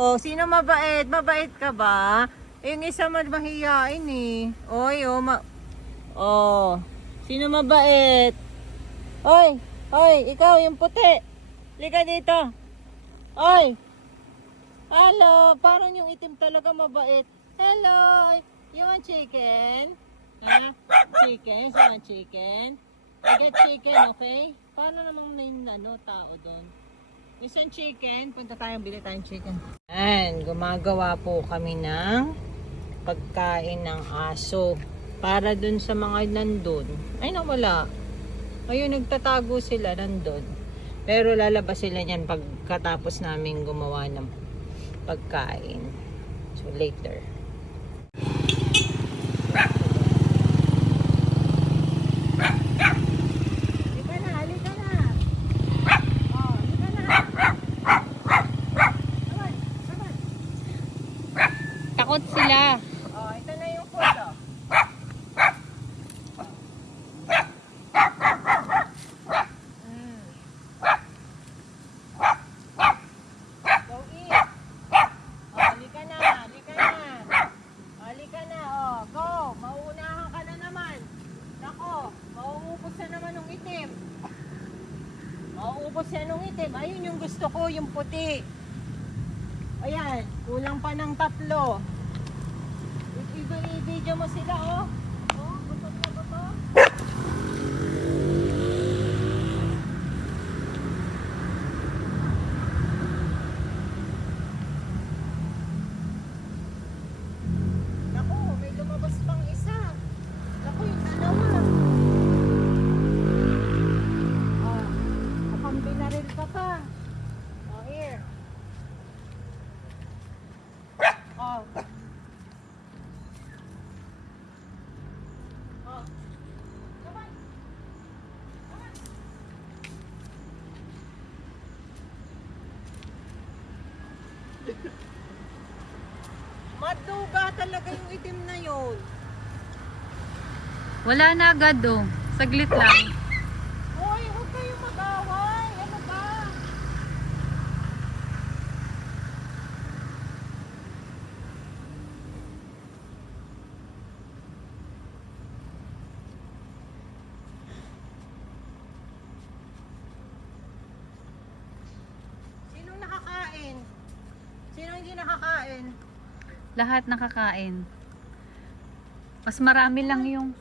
Oh, sino mabait? Mabait ka ba? Yung isa mahihiyain eh. Oy, oh. Sino mabait? Oy, oy, ikaw yung puti. Liga dito. Oy. Hello, parang yung itim talaga mabait. Hello, you want chicken? Ha? Chicken? You want chicken? I get chicken, okay? Paano namang may tao doon? Isang chicken, punta tayong bili tayong chicken. And gumagawa po kami ng pagkain ng aso para dun sa mga nandun. Ay nawala. Ayun, nagtatago sila nandun. Pero lalabas sila niyan pagkatapos namin gumawa ng pagkain. So later. Takot sila. Oh, ito na yung food, oh. Go eat. Oh, halika na, halika na. Halika na, oh. Go. Mauunahan ka na naman. Nako, mauubos na naman ng itim. Mauubos na ng itim. Ayun yung gusto ko, yung puti. Ayan, kulang pa ng 3. I-video mo sila, oh. Oh, gutom na ba to? Naku, may lumabas pang isa. Naku, yung dalawa. Oh, mukhang binaril ka pa. Oh, here. Oh. Oh. Come on. Come on. Maduga talaga yung itim na yun. Wala na agad oh. Saglit lang. Hoy, huwag kayong mag-away. Ano ba? Sinong nakakain? Sino hindi nakakain? Lahat nakakain. Mas marami lang yung